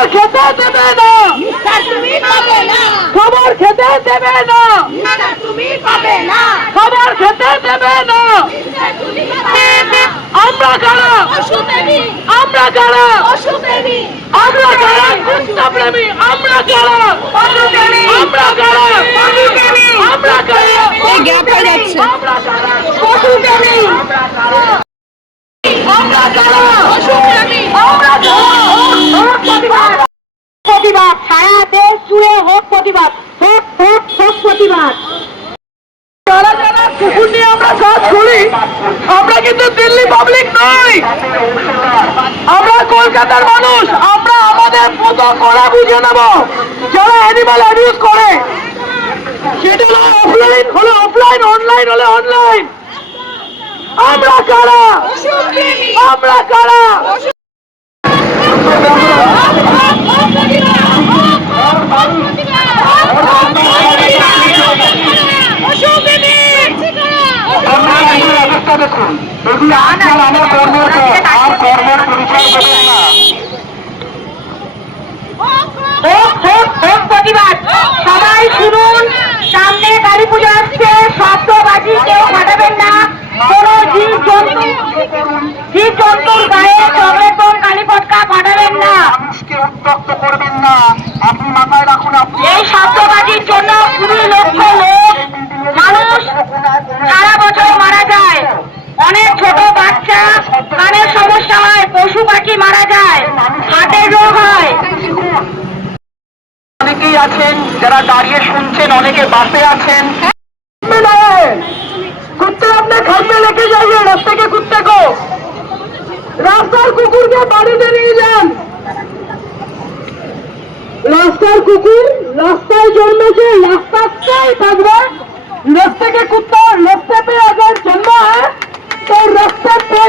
খবর খেতে দেবে না, তুমি পাবে না, খবর খেতে দেবে না, তুমি পাবে না, খবর খেতে দেবে না। তুমি পাবে না। আমরা কারা, পশুপ্রেমী, আমরা কারা, পশুপ্রেমী, আমরা কারা, কুত্তাপ্রেমী, আমরা কারা, পশুপ্রেমী, আমরা কারা, পশুপ্রেমী, আমরা কারা, এই গ্যাপ হয়ে যাচ্ছে। আমরা কারা, পশুপ্রেমী, আমরা কারা, পশুপ্রেমী, আমরা কারা। হোক প্রতিবাদ, প্রতিবাদ, সারা দেশ জুড়ে হোক প্রতিবাদ, হোক হোক হোক প্রতিবাদ। যারা যারা কুকুর নিয়ে আমরা কাজ করি, আমরা কিন্তু দিল্লি পাবলিক নই, আমরা কলকাতার মানুষ। আমরা আমাদের মতো করা বুঝে নেব। যারা অ্যানিমাল অ্যাবিউজ করে, সেটা হলো অফলাইন হলে অফলাইন, অনলাইন হলে অনলাইন। আমরা কারা, পশুপ্রেমী, আমরা কারা। দেখুন, এগুলো আজকাল আমার কর্মের পর আর কর্মের পরিচয় দেবেন না। প্রতিবাদ, সবাই শুনুন, সামনে কালী পুজো আসছে, শব্দবাজি কেউ ফাটাবেন না, কোন জীব জন্তুর গায়ে চকলেট বোম কালী পটকা ফাটাবেন না, মানুষকে উত্তপ্ত করবেন না। আপনি মাথায় রাখুন, আপনি এই শব্দবাজির জন্য 20 লক্ষ লোক মানুষ সারা বছর মারা যায়, অনেক ছোট বাচ্চা কানের সমস্যা হয়, পশু পাখি মারা যায়, হার্টের রোগ হয়। অনেকেই আছেন যারা দাঁড়িয়ে শুনছেন, অনেকে বাসে আছেন। कुत्ते अपने घर में लेके जाइए, रास्ते के कुत्ते को, रास्तार कुकुर के बाड़ीতে নিয়ে যান। রাস্তার কুকুর রাস্তায় জন্মেছে, রাস্তায় থাকবে। रास्ते के कुत्ता रास्ते पे अगर जन्मा है तो रास्ते पे